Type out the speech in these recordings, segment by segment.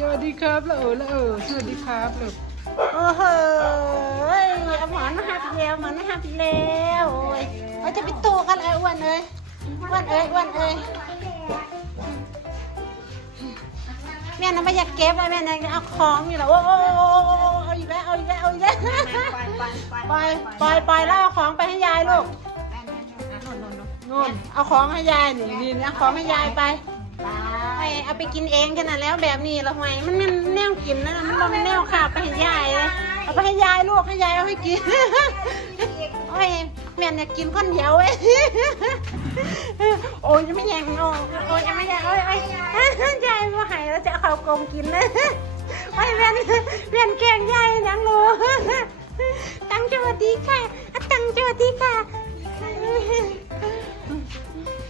สวัสดีครับละเออละเออสวัสดีครับลูกโอ้โหเอาหมอนมาหักอีกแล้วหมอนมาหักอีกแล้วโอ้ยเราจะไปตู้กันเลยอ้วนเอ้ยอ้วนเอ้ยอ้วนเอ้ยแม่น่ะไม่อยากเก็บเลยแม่น่ะเอาของอยู่แล้วโอ้โอ้โอ้โอ้โอ้เอาอีกแล้วเอาอีกแล้วเอาอีกแล้วปล่อยปล่อยปล่อยแล้วเอาของไปให้ยายลูกนู่นเอาของให้ยายนี่นี่เอาของให้ยายไปไป เอาไปกินเองขนาดแล้วแบบนี้ละไงมันมันแนวกินนะมันบ่แมันแนวขาบไปให้ยายเลยเอาไปให้ยายลูกให้ยายเอาให้กินโอ้ยแม่เนี่ยกินคนเดียวเว้ยโอ้ยยังไม่แยังโอ้ยโอ้ยยังไม่แยังโอ้ยโอ้ยยายมาหายแล้วจะเอาข้าวกลมกินนะโอ้ยแม่นแม่นแกล้งยายยังรู้ตังสวัสดีค่ะอะตังสวัสดีค่ะ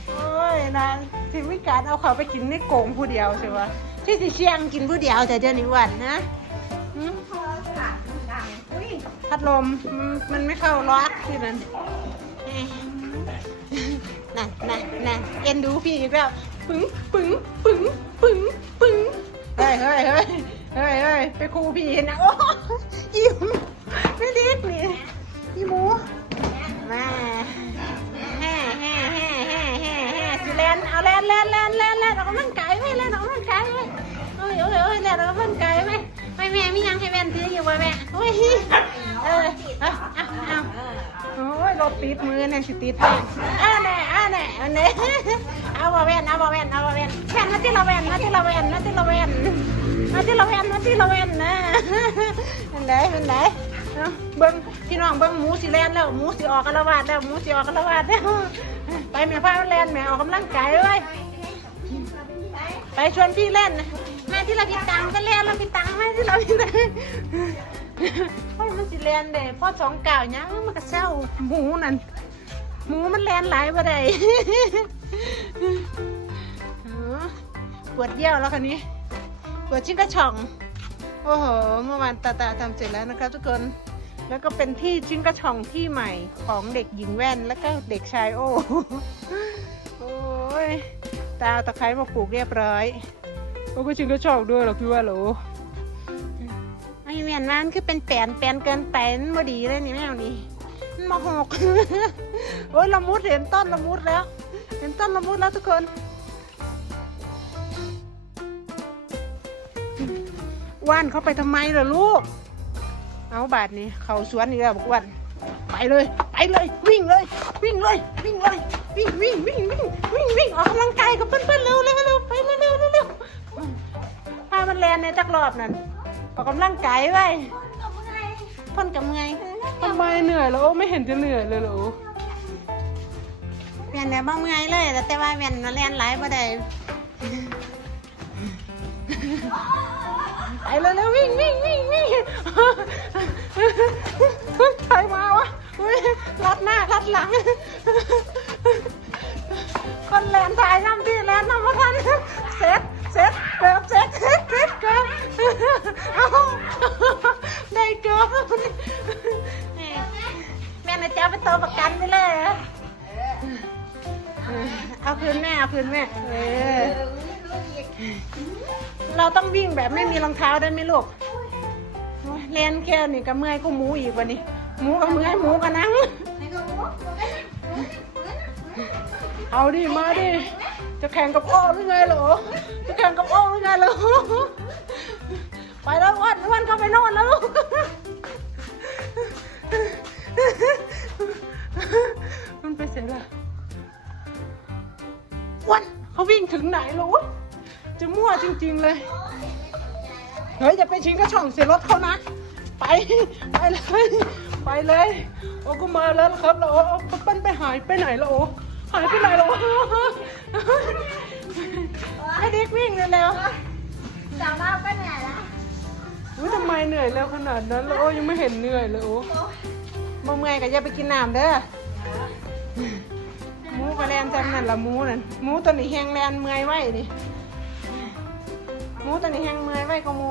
โอ้ยนะ ถึงวิการเอาเขาไปกินในโกงผู้เดียวใช่ปะที่สิเชียงกินผู้เดียวแต่เดี๋ยวนี้วันนะพัดลมมันไม่เข้าล็อกที่นั้นเอ้ยน่ะน่ะน่ะเอ็นดูพี่อีกแล้วปึ้งปึ้งปึ้งปึ้งปึ้งเฮ้ยเฮ้ยเฮ้ยเฮ้ยเฮ้ยไปครูพี่นะโอ้ยิ้มไม่เล็กนี่พี่หมูมา แลนแลนแลนแลนแลนออกกำลังกายไว้แล่นออกกำลังกายไว้โอ้ยโอ้ยโอ้ยแล่นออกกำลังกายไว้ไม่แม่ไม่ยังให้แม่ถืออยู่ว้แม่โอ้ยเออเอาเอาโอ้ยรถติดมือเนี่ยสิติดแม่อ่าแน่อ่าแน่อันนี้เอาบ่แว่นเอาบ่แว่นเอาบ่แว่นแว่นมาที่ละแว่นมาที่ละแว่นมาที่ละแว่นมาที่ละแว่นมาที่ละแว่นนะเป็นไงเป็นไงเอาเบิ้งพี่น้องเบิ้งหมูสิแลนแล้วหมูสิออกกระวาดแล้วหมูสิออกกระวาดแล้ว ไปแม่พามันแลนแม่ออกกำลังกายเลย ไปชวนพี่เล่นนะแม่ที่เราพี่ตังก็เล่นเราพี่ตังแม่ที่เราพี่ตังพ่อมันสิเล่นเด้พ่อสองเก่าเนี่ยมันก็เศร้าหมูนั่นหมูมันแลนหลายบ่ได้อ๋อปวดเยี่ยวแล้วคันนี้ปวดชิ้นกระช่อง โอ้โห เมื่อวานตาตาทำเสร็จแล้วนะครับทุกคน แล้วก็เป็นที่ชิ้นกระช่องที่ใหม่ของเด็กหญิงแว่นแล้วก็เด็กชายโอ้โอ้ยตาเอาตะไคร้มาปลูกเรียบร้อยโอ้ก็ชิงก็ชอบด้วยหรอพี่ว่าหรอไอ้เมียนมันคือเป็นแปนแปนเกินไปนบ่ดีเลยนี่แมวนี่มาหกโอ้ยละมุดเห็นต้นละมุดแล้ว เห็นต้นละมุดแล้วทุกคนว่านเขาไปทำไมล่ะลูก เอาบาทนี้เขาสวนอีกแล้วบอกว่านไปเลยไปเลยวิ่งเลย วิ่งเลยวิ่งเลยวิ่งวิ่งวิ่งวิ่งวิ่งวิ่งออกกำลังกายกับเพื่อนๆเร็วเร็วเร็วไปเร็วเร็วเร็วพามันแลนในจักรอบนั่นออกกำลังกายไว้พ่นกับเมื่อยทำไมเหนื่อยแล้วโอ้ไม่เห็นจะเหนื่อยเลยหรอเมียนเนี่ยบ้างเมื่อยเลยแต่ว่าเมียนมาแลนหลายบ่ได้ ไปเลยแล้ววิ่งวิ่งวิ่งวิ่งใครมาวะรัดหน้ารัดหลัง คนแลนถ่ายน้ำที่แลนน้ำมาทันเสร็จเสร็จเกือบเสร็จเสร็จเสร็จเกือบเอาได้เกือบแม่นะจ๊ะเป็นตัวประกันไปเลยอะเอาพื้นแม่เอาพื้นแม่เออ เราต้องวิ่งแบบไม่มีรองเท้าได้ไหมลูกเล่นแค่นี้ก็เมื่อยก็หมูอีกวันนี้หมูก็เมื่อยหมูก็นั่งเอาดิมาดิจะแข่งกับโอ้หรือไงหรอจะแข่งกับโอ้หรือไงหรอไปแล้วอ้วันอ้วันเข้าไปนอนแล้วลูกมันไปเสียละอ้ว เขาวิ่งถึงไหนเหรอวะจะมั่วจริง ๆเลย เฮ้ยอย่าไปชิงกระช่องเสียรถเขานะ ไป ไปเลย ไปเลย โอ้ก็มาแล้วนะครับแล้วโอ้เปิ้ลไปหายไปไหนแล้วโอ้หายไปไหนแล้วให้เด็กวิ่งเร็วสาวมาไปไหนล่ะๆอุ้ยทำไมเหนื่อยเร็วขนาดนั้นแล้วโอ้ยังไม่เห็นเหนื่อยเลยโอ้มาเมื่อยก็อย่าไปกินน้ำเด้อหมูกระ แลนจำนั่นละหมูนั่นหมูตัวนี้แห้งแลนเมื่อยไว้นี่หมูตัวนี้แห้งเมื่อยไว้ก็หมู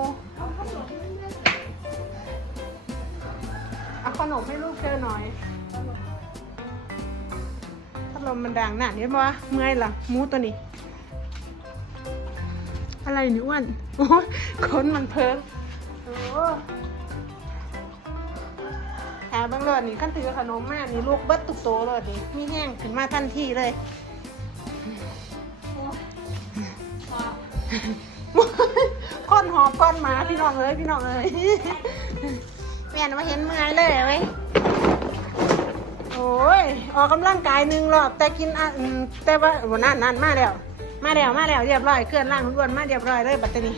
เอาขนมให้ลูกเธอหน่อยพัดลมมันดังหนาเห็นปะเมื่อยล่ะหมูตัวนี้ อะไรนี่อ้วนโอ้ยคนมันเพิ่งโอ้าเบางรอดนี่ขั้นถือขนมแม่นี่ลูกเบิดตุกโตรอดนี่มีแห้งขึ้นมาทันทีเลยก้อนหอบก้อนหมาพี่น้องเอ้ยพี่น้องเอ้ยแม่นมาเห็นเมื่อยเลยเว้ยโอ้ยออกกำลังกายหนึ่งรอบแต่กินอะแต่ว่าวันนั้นนั่นมาแล้ว มาแล้วมาแล้วเรียบร้อยเคลื่อนร่างล้วนมาเรียบร้อยเลยบัดนี้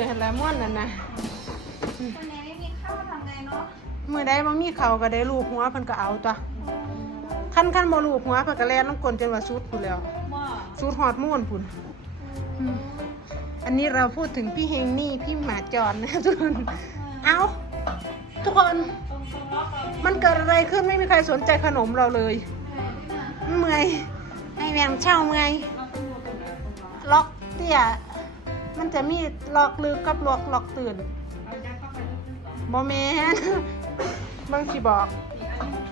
อเห็นแล้วม่วนนั่นนะคนไหนไม่มีข้าวทำไงเนาะมือได้บ่มีเขาก็ได้ลูกหัวเพิ่นก็เอาตัวขั้นขั้นบ่ลูกหัวเพิ่นก็แล่นน้ำกลนจนว่าสุดพุ่นแล้วหม้อสูตรหอดม่วนพุ่นอืมอันนี้เราพูดถึงพี่เฮงนี่พี่หมาจรนะทุกคนเอาทุกคน มันเกิดอะไรขึ้นไม่มีใครสนใจขนมเราเลยเมื่อยไอแมงเช่าเมื่อยล็อกเตี้ย มันจะมีล็อกลึกกับล็อกล็อกตื่นบอแมนบางสิบอก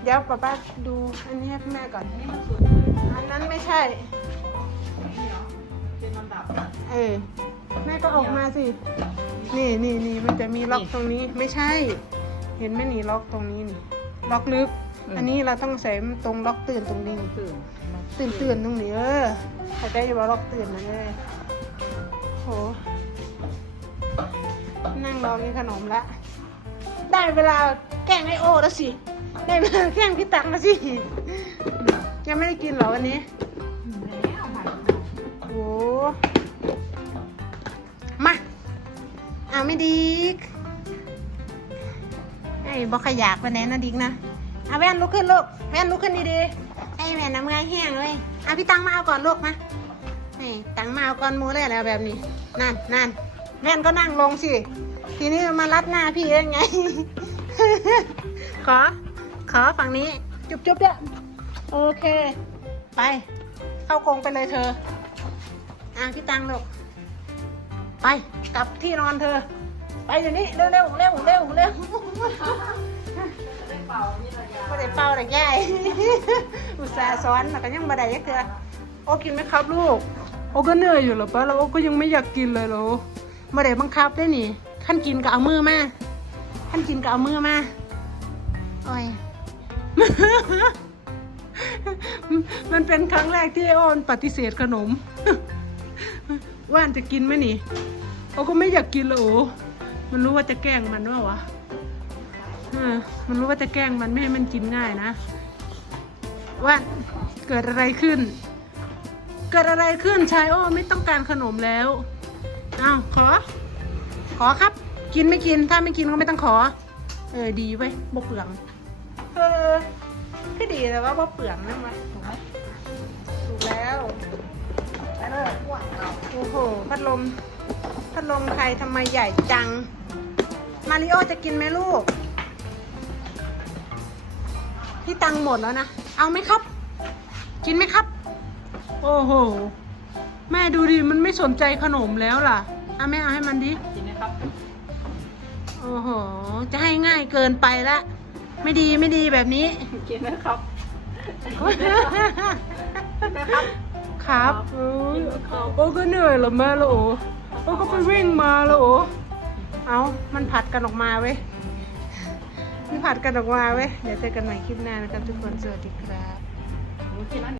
เดี๋ยวป้าป้าดูอันนี้ให้แม่ก่อน อันนั้นไม่ใช่ เออ แม่ก็ออกมาสิ นี่นี่นี่มันจะมีล็อกตรงนี้ไม่ใช่ เห็นไหมนี่ล็อกตรงนี้นี่ ล็อกลึก อันนี้เราต้องใส่ตรงล็อกตื่นตรงนี้นี่ตื่นตื่นตรงนี้เออเข้าใจอยู่ว่าล็อกตื่นนะเลยโห นั่งรอกินขนมละ ได้เวลาแกล้งไอโอแล้วสิ ได้เวลาแกล้งพี่ตังแล้วสิ ยังไม่ได้กินเหรอวันนี้ โอ้มาเอาไม่ดีกไอ้บอกขยากไปไหนนะดิกนะเอาแว่นลุกขึ้นลูก แว่นลุกขึ้นดีๆไอ้แว่นน้ำเงยแห้งเลยเอาพี่ตังมาเอาก่อนลูกมา นี่ตังมาเอาก่อนมูเลยแล้วแบบนี้ นั่นนั่นแว่นก็นั่งลงสิ ทีนี้มารัดหน้าพี่ได้ไง ขอ ขอฝั่งนี้ จุบจุบเนี่ยโอเค ไป เข้ากรงไปเลยเธอ อะพี่ตังลูกไปกลับที่นอนเธอ ไปเดี๋ยวนี้เร็วเร็วเร็วเร็วเร็วไม่ได้เป่าแต่แย่อุตส่าห์สอนแต่ก็ยังบ่ได้ยักเธอโอ้กินไหมครับลูก โอ้ก็เหนื่อยอยู่หรอป้าแล้วโอ้ก็ยังไม่อยากกินเลยหรอบ่ได้บังคับได้หนี่ขั้นกินก็เอามือมาขั้นกินก็เอามือมาโอ้ยมันเป็นครั้งแรกที่อ้อนปฏิเสธขนม ว่านจะกินไหมนี่โอ้ก็ไม่อยากกินเลยโอ้มันรู้ว่าจะแกล้งมันว่าวะมันรู้ว่าจะแกล้งมันไม่ให้มันกินง่ายนะ ว่านเกิดอะไรขึ้น เกิดอะไรขึ้นชายโอ้ไม่ต้องการขนมแล้วอ้าวขอ ขอครับ กินไม่กินถ้าไม่กินก็ไม่ต้องขอ เออดีเว้ยบ่เปลืองเออก็ดีแต่ว่าบ่เปลืองนะมันถูกไหมถูกแล้วไปเลยโอ้โหพัดลมพัดลมใครทำไมใหญ่จัง มาริโอจะกินไหมลูกพี่ตังหมดแล้วนะ เอาไหมครับ กินไหมครับ โอ้โห แม่ดูดิมันไม่สนใจขนมแล้วล่ะอะแม่เอาให้มันดิกินไหมครับ โอ้โห จะให้ง่ายเกินไปละ ไม่ดีไม่ดีแบบนี้ กินไหมครับครับเออโอ้ก็เหนื่อยแล้วแม่แล้วโอ้โอ้ก็ไปวิ่งมาแล้วโอ้เอามันผัดกันออกมาเว้ยมันผัดกันออกมาเว้ย เดี๋ยวเจอกันใหม่คลิปหน้านะครับทุกคน สวัสดีครับหนูกินแล้ว